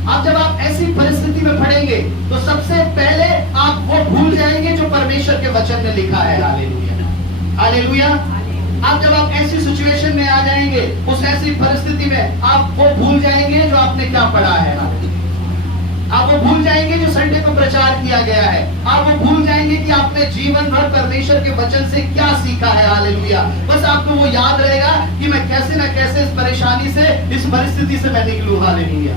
आप जब आप ऐसी परिस्थिति में पड़ेंगे तो सबसे पहले आप वो भूल जाएंगे जो परमेश्वर के वचन में लिखा है। Hallelujah, hallelujah. आप जब आप ऐसी सिचुएशन में आ जाएंगे, उस ऐसी परिस्थिति में आप वो भूल जाएंगे जो आपने क्या पढ़ा है। आप वो भूल जाएंगे जो संडे को प्रचार किया गया है। आप वो भूल जाएंगे कि आपने जीवन भर परमेश्वर के वचन से क्या सीखा है। हालेलुया, बस आपको वो याद रहेगा कि मैं कैसे न कैसे इस परेशानी से, इस परिस्थिति से मैं निकलूं। Hallelujah,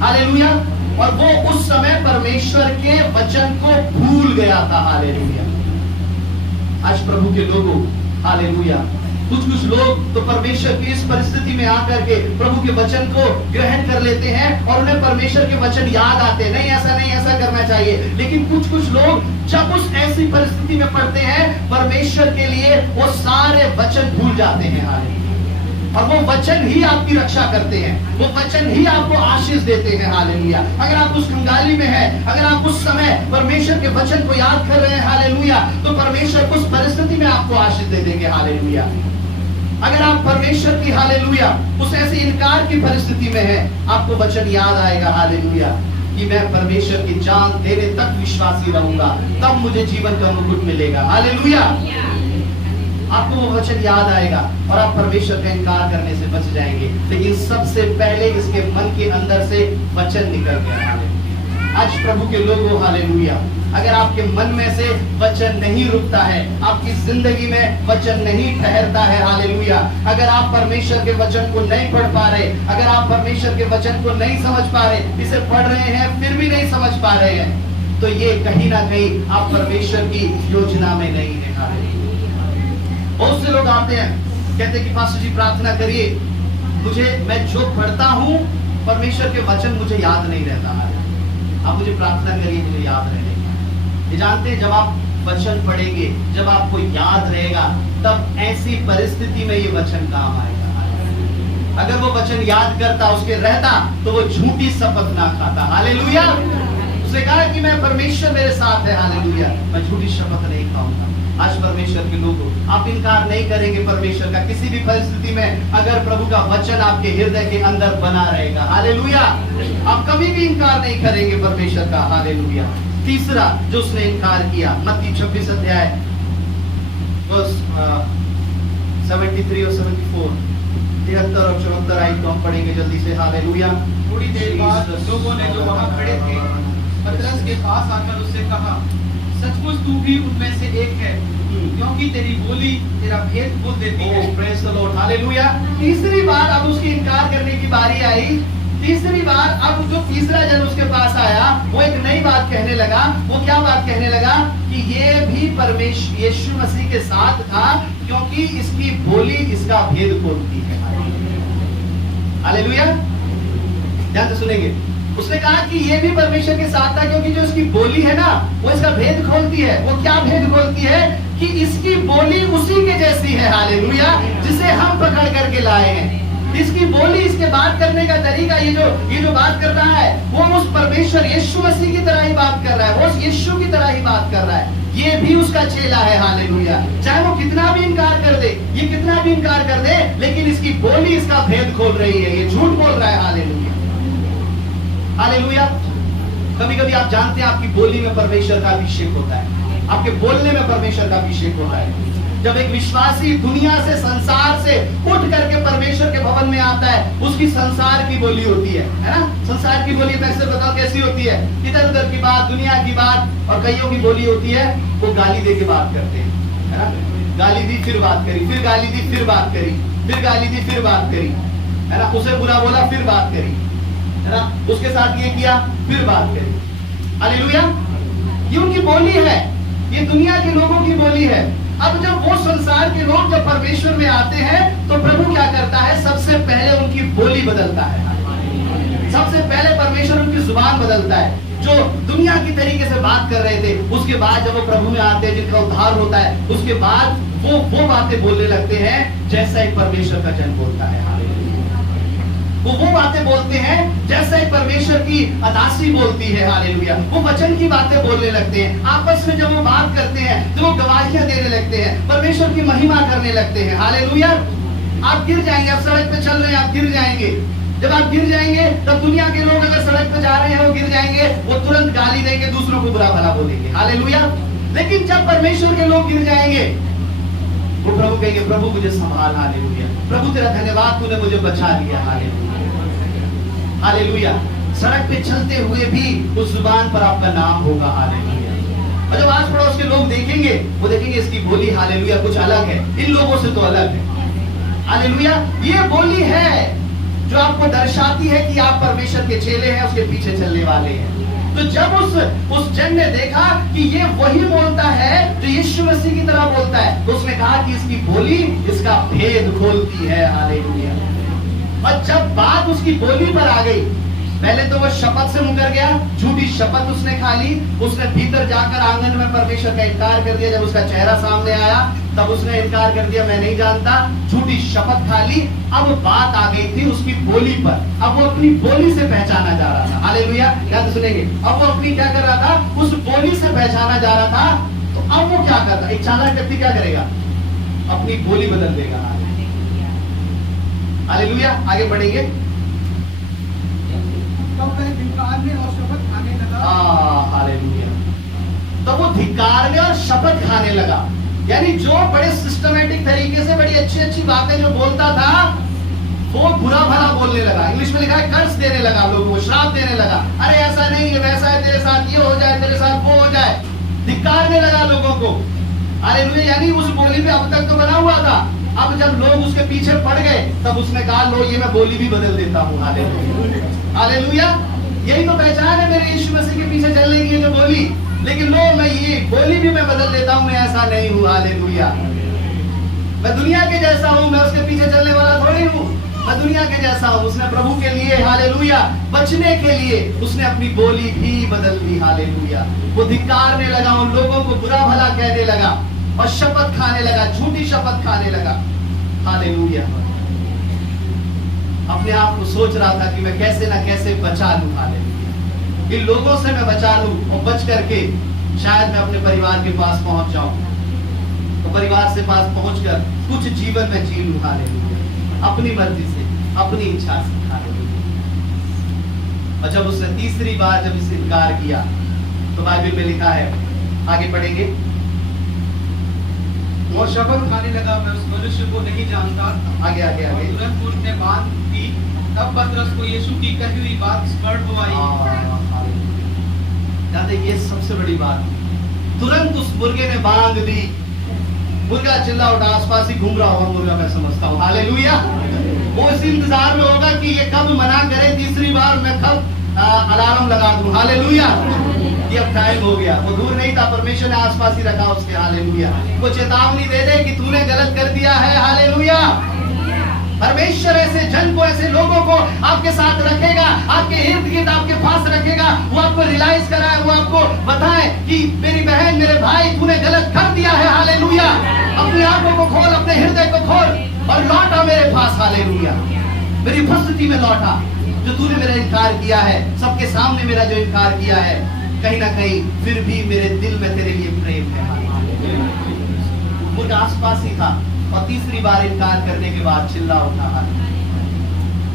hallelujah. और वो उस समय परमेश्वर के वचन को भूल गया था। हालेलुया। आज प्रभु के लोगों, हालेलुया, कुछ लोग तो परमेश्वर की इस परिस्थिति में आकर के प्रभु के वचन को ग्रहण कर लेते हैं और उन्हें परमेश्वर के वचन याद आते हैं। नहीं, ऐसा नहीं, ऐसा करना चाहिए। लेकिन कुछ लोग जब उस ऐसी परिस्थिति में पड़ते हैं, परमेश्वर के लिए वो सारे वचन भूल जाते हैं। हालेलुया, और वो वचन ही आपकी रक्षा करते हैं, वो वचन ही आपको आशीष देते हैं। हालेलुया, अगर आप उस कंगाली में हैं, अगर आप उस समय परमेश्वर के वचन को याद कर रहे हैं, हालेलुया, तो परमेश्वर उस परिस्थिति में आपको आशीष दे देंगे। हालेलुया, अगर आप परमेश्वर की, हालेलुया, उस ऐसे इनकार की परिस्थिति में है, आपको वचन याद आएगा। हालेलुया, कि मैं परमेश्वर की जान देने तक विश्वासी रहूंगा, तब मुझे जीवन का मुकुट मिलेगा। हालेलुया, आपको वो वचन याद आएगा और आप परमेश्वर का इनकार करने से बच जाएंगे। लेकिन सबसे पहले इसके मन के अंदर से वचन निकल गया। आज प्रभु के लोगों, हालेलुया, अगर आपके मन में से वचन नहीं रुकता है, आपकी जिंदगी में वचन नहीं ठहरता है, हालेलुया, अगर आप परमेश्वर के वचन को नहीं पढ़ पा रहे, अगर आप परमेश्वर के वचन को नहीं समझ पा रहे, इसे पढ़ रहे हैं फिर भी नहीं समझ पा रहे हैं, तो ये कहीं ना कहीं आप परमेश्वर की योजना में नहीं है। हालेलुया, बहुत से लोग आते हैं, कहते कि पास्टर जी प्रार्थना करिए, मैं जो पढ़ता हूँ परमेश्वर के वचन मुझे याद नहीं रहता है, आप मुझे प्रार्थना करिए मुझे याद रहेगा। ये जानते हैं, जब आप वचन पढ़ेंगे, जब आपको याद रहेगा, तब ऐसी परिस्थिति में ये वचन काम आएगा। अगर वो वचन याद करता, उसके रहता, तो वो झूठी शपथ ना खाता। हालेलुया, उसने कहा कि मैं परमेश्वर मेरे साथ है, हालेलुया, मैं झूठी शपथ नहीं खाऊंगा। आज परमेश्वर के लोगों, आप इनकार नहीं करेंगे परमेश्वर का किसी भी परिस्थिति में, अगर प्रभु का वचन आपके हृदय के अंदर बना रहेगा। हालेलुया, आप कभी भी इनकार नहीं करेंगे परमेश्वर का। हालेलुया। तीसरा जो उसने इनकार किया, मत्ती 26 अध्याय 73 और 74, 73 और 74 आयत को हम पढ़ेंगे जल्दी से। हालेलुया। थोड़ी देर बाद लोगों ने जो वहां खड़े थे पतरस के पास आकर उससे कहा, सचमुच तू भी उनमें से एक है, क्योंकि तेरी बोली तेरा भेद बोल देती है। Praise the Lord. हालेलुया। तीसरी बार अब उसकी इनकार करने की बारी आई तीसरी बार अब जो तीसरा जन उसके पास आया वो एक नई बात कहने लगा। वो क्या बात कहने लगा कि ये भी परमेश्वर यीशु मसीह के साथ था, क्योंकि इसकी बोली इसका भेद खोलती है। हालेलुया, ध्यान से सुनेंगे। उसने कहा कि ये भी परमेश्वर के साथ था, क्योंकि जो इसकी बोली है ना वो इसका भेद खोलती है। वो क्या भेद खोलती है कि इसकी बोली उसी के जैसी है। हालेलुया, जिसे हम पकड़ करके लाए हैं। इसकी बोली, इसके बात करने का तरीका, ये जो बात कर रहा है वो उस परमेश्वर यीशु मसीह की तरह ही बात कर रहा है। वो उस यीशु की तरह ही बात कर रहा है। ये भी उसका चेला है। हालेलुया, चाहे वो कितना भी इनकार कर दे, ये कितना भी इनकार कर दे, लेकिन इसकी बोली इसका भेद खोल रही है। ये झूठ बोल रहा है। Hallelujah, hallelujah. कभी कभी आप जानते हैं आपकी बोली में परमेश्वर का अभिषेक होता है, आपके बोलने में परमेश्वर का अभिषेक होता है। जब एक विश्वासी दुनिया से, संसार से उठ करके परमेश्वर के भवन में आता है, उसकी संसार की बोली होती है ना। संसार की बोली मैं बताओ कैसी होती है, इधर उधर की बात, दुनिया की बात। और कईयों की बोली होती है वो गाली दे के बात करते हैं, है ना। गाली दी फिर बात करी, फिर गाली दी फिर बात करी, फिर गाली दी फिर बात करी, है ना। उसे बुरा बोला फिर बात करी, है ना। उसके साथ ये किया फिर बात करी। हालेलुया, ये उनकी बोली है, ये दुनिया के लोगों की बोली है। अब जब वो संसार के लोग जब परमेश्वर में आते हैं तो प्रभु क्या करता है, सबसे पहले उनकी बोली बदलता है। सबसे पहले परमेश्वर उनकी जुबान बदलता है। जो दुनिया की तरीके से बात कर रहे थे, उसके बाद जब वो प्रभु में आते हैं, जिनका उद्धार होता है, उसके बाद वो बातें बोलने लगते हैं जैसा एक परमेश्वर का जन बोलता है। वो बातें बोलते हैं जैसा एक परमेश्वर की अदासी बोलती है। हालेलुया, वो वचन की बातें बोलने लगते हैं। आपस में जब वो बात करते हैं तो वो गवाहियां देने लगते हैं, परमेश्वर की महिमा करने लगते हैं। हालेलुया, आप गिर जाएंगे, आप सड़क पे चल रहे हैं, आप गिर जाएंगे। जब आप गिर जाएंगे तब दुनिया के लोग अगर सड़क पे जा रहे हैं, वो गिर जाएंगे, वो तुरंत गाली देंगे, दूसरों को बुरा भला बोलेंगे। हालेलुया, लेकिन जब परमेश्वर के लोग गिर जाएंगे, वो प्रभु कहेंगे, प्रभु मुझे संभाल। हालेलुया, प्रभु तेरा धन्यवाद, तूने मुझे बचा लिया। Hallelujah, hallelujah. सड़क पे चलते हुए भी उस जुबान पर आपका नाम होगा। हालेलुया, और जब आस पड़ोस के लोग देखेंगे, वो देखेंगे इसकी बोली हालेलुया कुछ अलग है, इन लोगों से तो अलग है। हालेलुया, ये बोली है जो आपको दर्शाती है कि आप परमेश्वर के चेले हैं, उसके पीछे चलने वाले हैं। तो जब उस जन ने देखा कि ये वही बोलता है जो यीशु मसीह की तरह बोलता है, तो उसने कहा कि इसकी बोली इसका भेद खोलती है। हालेलुया, और जब बात उसकी बोली पर आ गई, पहले तो वो शपथ से मुकर गया, झूठी शपथ उसने खा ली। उसने भीतर जाकर आंगन में परमेश्वर का इनकार कर दिया। जब उसका चेहरा सामने आया तब उसने इनकार कर दिया, मैं नहीं जानता, झूठी शपथ खा ली। अब बात आ गई थी उसकी बोली पर। अब वो अपनी बोली से पहचाना जा रहा था। हालेलुया, क्या तो सुनेंगे। अब वो अपनी क्या कर रहा था, उस बोली से पहचाना जा रहा था। तो अब वो क्या करता, एक चालाक व्यक्ति क्या करेगा, अपनी बोली बदल देगा। हालेलुया, आगे बढ़ेंगे। तब वह धिक्कारने और शपथ खाने लगा। हालेलुया, तो वो धिक्कारने और शपथ खाने लगा। यानी जो बड़े सिस्टमेटिक तरीके से बड़ी अच्छी अच्छी बातें जो बोलता था, वो बुरा भला बोलने लगा। इंग्लिश में लिखा है कर्स देने लगा, लोगों को श्राप देने लगा। अरे ऐसा नहीं है, वैसा है, तेरे साथ ये हो जाए, तेरे साथ वो हो जाए, धिक्कारने लगा लोगों को। हालेलुया, यानी उस बोली पे अब तक तो बना हुआ था, अब जब लोग उसके पीछे पड़ गए तब उसने कहा लो ये मैं बोली भी बदल देता हूँ। हालेलुया, हालेलुया, यही तो पहचान है मेरे यीशु मसीह के पीछे चलने की, जो बोली। लेकिन लो मैं ये बोली भी मैं बदल देता हूँ, मैं ऐसा नहीं हूँ। हालेलुया, मैं दुनिया के जैसा हूँ, मैं उसके पीछे चलने वाला थोड़ी हूँ, मैं दुनिया के जैसा हूँ। उसने प्रभु के लिए, हालेलुया, बचने के लिए उसने अपनी बोली भी बदल दी। हालेलुया, वो धिक्कारने लगा, उन लोगों को बुरा भला कहने लगा और शपथ खाने लगा, झूठी शपथ खाने लगा। हालेलुया, अपने आप को सोच रहा था कि मैं कैसे ना कैसे बचा लूं। हालेलुया, इन लोगों से मैं बचा लूं और बच करके शायद मैं अपने परिवार के पास पहुंच जाऊं, तो परिवार से पास पहुंचकर कुछ जीवन में जी लूं। हालेलुया, अपनी मर्जी से, अपनी इच्छा से। हालेलुया, और जब उसने तीसरी बार जब इसे इनकार किया तो बाइबल में लिखा है, आगे पढ़ेंगे। वो शपथ खाने लगा, मैं उस मनुष्य को नहीं जानता। आगे आगे आगे। तुरंत उसने बांध दी। तब पतरस को यीशु की कही हुई बात स्मरण हो आई। ये सबसे बड़ी बात, तुरंत उस मुर्गे ने बांध दी। मुर्गा चिल्ला उठा, आसपास ही घूम रहा होगा मुर्गा, मैं समझता हूँ। हालेलुया। वो इस इंतजार में होगा कि ये कब मना करे, तीसरी बार मैं कब अलार्म लगा दूं। हालेलुया। ये अब टाइम हो गया। वो दूर नहीं था, परमेश्वर ने आसपास ही रखा उसके। हालेलुया। वो चेतावनी दे दे कि तूने गलत कर दिया है। हालेलुया। परमेश्वर ऐसे जन को, ऐसे लोगों को आपके साथ रखेगा, आपके इर्द गिर्द आपके पास रखेगा। वो आपको रियलाइज कराए, वो आपको बताए कि मेरी बहन, मेरे भाई, तूने गलत कर दिया है। हालेलुया। अपनी आंखों को खोल, अपने हृदय को खोल और लौटा मेरे पास। हालेलुया। मेरी उपस्थिति में लौटा। जो तूने मेरा इनकार किया है, सबके सामने मेरा जो इनकार किया है, कहीं ना कहीं फिर भी मेरे दिल में तेरे लिए प्रेम है। मुर्गा आसपास ही था और तीसरी बार इनकार करने के बाद चिल्ला उठा।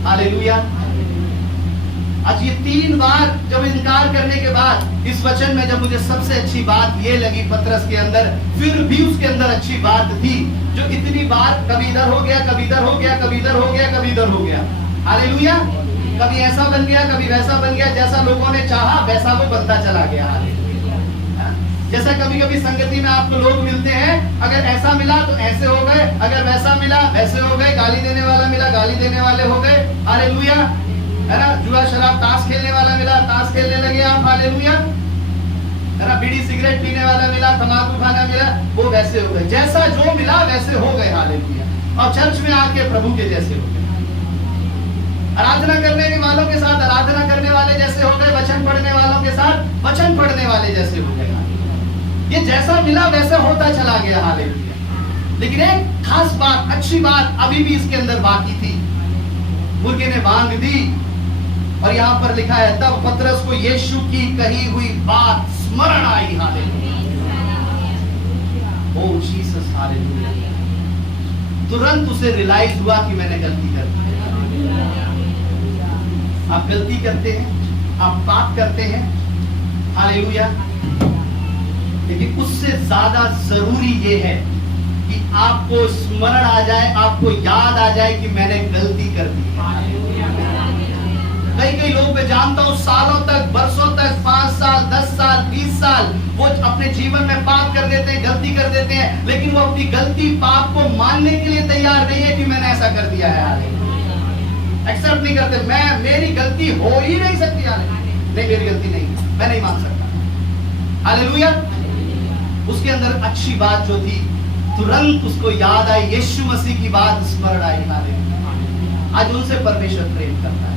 हालेलुया। आज ये 3 बार जब इनकार करने के बाद, इस वचन में जब मुझे सबसे अच्छी बात ये लगी पतरस के अंदर, फिर भी उसके अंदर अच्छी बात थी, जो इतनी बार कभी इधर हो गया, कभी इधर हो गया, कभी इधर हो गया, कभी इधर हो गया। हालेलुया। कभी ऐसा बन गया, कभी वैसा बन गया, जैसा लोगों ने चाहा वैसा वो बनता चला गया। हालेलुया। जैसा कभी कभी संगति में आपको लोग मिलते हैं, अगर ऐसा मिला तो ऐसे हो गए, अगर वैसा मिला वैसे हो गए, गाली देने वाला मिला गाली देने वाले हो गए। हालेलुया। है ना, जुआ शराब ताश खेलने वाला मिला, ताश खेलने लगे आप। हालेलुया। है ना, बीड़ी सिगरेट पीने वाला मिला, तंबाकू खाना मिला, वो वैसे हो गए। जैसा जो मिला वैसे हो गए। हालेलुया। और चर्च में आके प्रभु के जैसे हो गए। आराधना करने वालों के साथ आराधना करने वाले जैसे हो गए, वचन पढ़ने वालों के साथ वचन पढ़ने वाले जैसे हो गए। ये जैसा मिला वैसा होता चला गया। हालेलुया। लेकिन एक खास बात, अच्छी बात अभी भी इसके अंदर बाकी थी। मुर्गे ने बांग दी और यहाँ पर लिखा है, तब पतरस को यीशु की कही हुई बात स्मरण आई। हालेलुया। ओह जीसस। हालेलुया। तुरंत उसे रियलाइज हुआ कि मैंने गलती कर दी। आप गलती करते हैं, आप पाप करते हैं। हालेलुया। लेकिन उससे ज्यादा जरूरी ये है कि आपको स्मरण आ जाए, आपको याद आ जाए कि मैंने गलती कर दी। कई लोग मैं जानता हूं सालों तक, बरसों तक, 5 साल, 10 साल, 20 साल वो अपने जीवन में पाप कर देते हैं, गलती कर देते हैं, लेकिन वो अपनी गलती, पाप को मानने के लिए तैयार नहीं है कि मैंने ऐसा कर दिया है। एक्सेप्ट नहीं करते। मेरी गलती हो ही नहीं सकती। नहीं, मेरी गलती नहीं, मैं नहीं मान सकता। हालेलुया। उसके अंदर अच्छी बात जो थी, तुरंत उसको याद आई, यीशु मसीह की बात स्मरण आई। हालेलुया। आज उनसे परमेश्वर प्रेम करता है।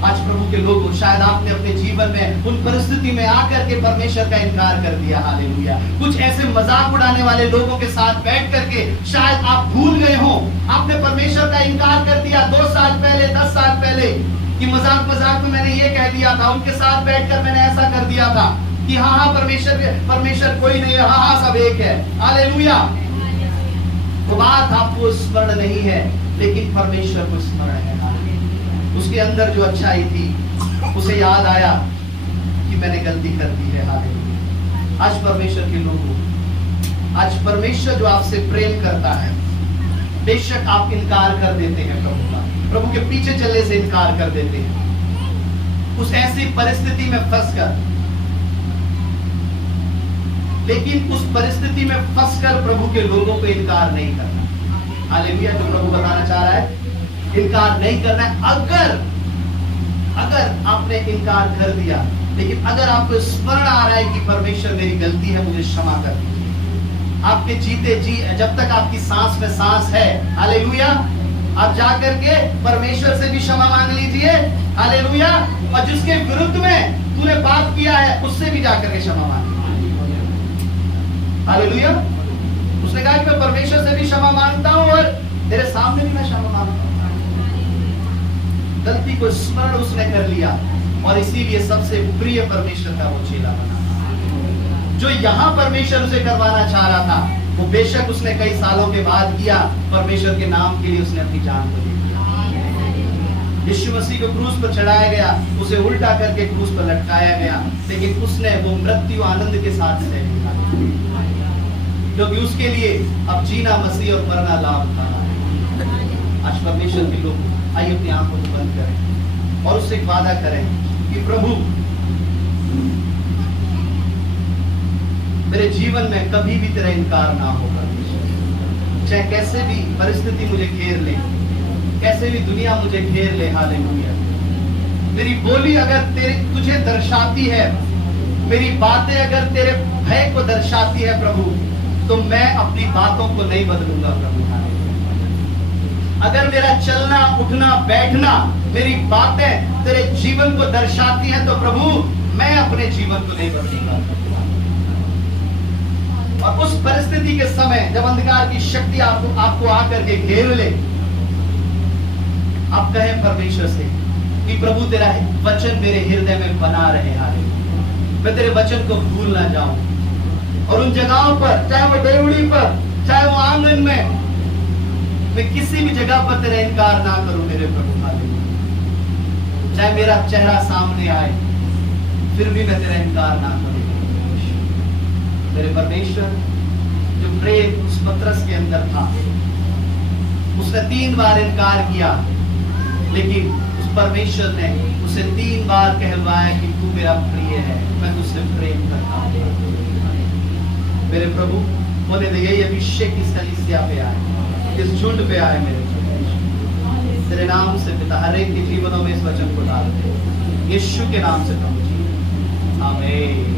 आज प्रभु के लोगों, शायद आपने अपने जीवन में उन परिस्थिति में आकर के परमेश्वर का इनकार कर दिया। हालेलुया। कुछ ऐसे मजाक उड़ाने वाले लोगों के साथ बैठ करके शायद आप भूल गए हो, आपने परमेश्वर का इनकार कर दिया 2 साल पहले, 10 साल पहले, कि मजाक में मैंने ये कह दिया था, उनके साथ बैठकर मैंने ऐसा कर दिया था कि हाँ परमेश्वर कोई नहीं है, हाँ सब एक है। हालेलुया। वो बात आपको स्मरण नहीं है, लेकिन परमेश्वर को स्मरण है। उसके अंदर जो अच्छाई थी, उसे याद आया कि मैंने गलती कर दी है। हालेलुया। आज परमेश्वर के लोगों, आज परमेश्वर जो आपसे प्रेम करता है, बेशक आप इनकार कर देते हैं प्रभु का, प्रभु के पीछे चलने से इनकार कर देते हैं, उस ऐसी परिस्थिति में फंसकर, लेकिन उस परिस्थिति में फंसकर प्रभु के लोगों को इनकार नहीं करना। हालेलुया। जो प्रभु बताना चाह रहा है, इनकार नहीं करना है। अगर आपने इनकार कर दिया, लेकिन अगर आपको स्मरण आ रहा है कि परमेश्वर मेरी गलती है, मुझे क्षमा कर दीजिए, आपके जीते जी, जब तक आपकी सांस में सांस है, हालेलुया, आप जाकर के परमेश्वर से भी क्षमा मांग लीजिए। हालेलुया। और जिसके विरुद्ध में तूने पाप किया है, उससे भी जाकर के क्षमा मांग। हालेलुया। उसने कहा कि मैं परमेश्वर से भी क्षमा मांगता हूं और तेरे सामने भी मैं क्षमा मांगता हूं। गलती को स्मरण उसने कर लिया और इसीलिए सबसे प्रिय परमेश्वर का वो चेला बना। जो यहाँ परमेश्वर उसे करवाना चाह रहा था, वो बेशक उसने कई सालों के बाद किया। परमेश्वर के नाम के लिए उसने अपनी जान को दे दिया। यीशु मसीह को क्रूस पर चढ़ाया गया, उसे उल्टा करके क्रूस पर लटकाया गया, लेकिन उसने वो मृत्यु आनंद के साथ सह लिया, क्योंकि उसके लिए अब जीना मसीह और मरना लाभ था। आज परमेश्वर के लोग आइए अपनी आंखों को बंद करें और उससे एक वादा करें कि प्रभु मेरे जीवन में कभी भी तेरा इनकार ना हो परमेश्वर। चाहे कैसे भी परिस्थिति मुझे घेर ले, कैसे भी दुनिया मुझे घेर ले, हालेलुया, मेरी बोली अगर तुझे दर्शाती है, मेरी बातें अगर तेरे भय को दर्शाती है प्रभु, तो मैं अपनी बातों को नहीं बदलूंगा प्रभु। अगर मेरा चलना उठना बैठना, मेरी बातें तेरे जीवन को दर्शाती हैं, तो प्रभु मैं अपने जीवन को नहीं बदलूंगा। और उस परिस्थिति के समय जब अंधकार की शक्ति आपको आकर के घेर ले, आप कहें परमेश्वर से कि प्रभु तेरा वचन मेरे हृदय में बना रहे, हालेलुया, मैं तेरे वचन को भूल ना जाऊं। और उन जगहों पर, चाहे वो डेवड़ी पर, चाहे वो आंगन में, मैं किसी भी जगह पर तेरा इनकार ना करूं मेरे प्रभु, हालेलुया। चाहे मेरा चेहरा सामने आए, फिर भी मैं तेरा इनकार ना करूं मेरे परमेश्वर। जो प्रेम उस पतरस के अंदर था, उसने 3 बार इनकार किया, लेकिन उस परमेश्वर ने उसे 3 बार कहलवाया कि तू मेरा प्रिय है, मैं तुझसे प्रेम करता हूं। मेरे प्रभु, होने दे यही अभिषेक इस कलीसिया पे आए, इस झुंड पे आए मेरे प्रभु। तेरे नाम से पिता हर एक के जीवनों में इस वचन को डाल दे, यीशु के नाम से प्रभु जी, आमीन।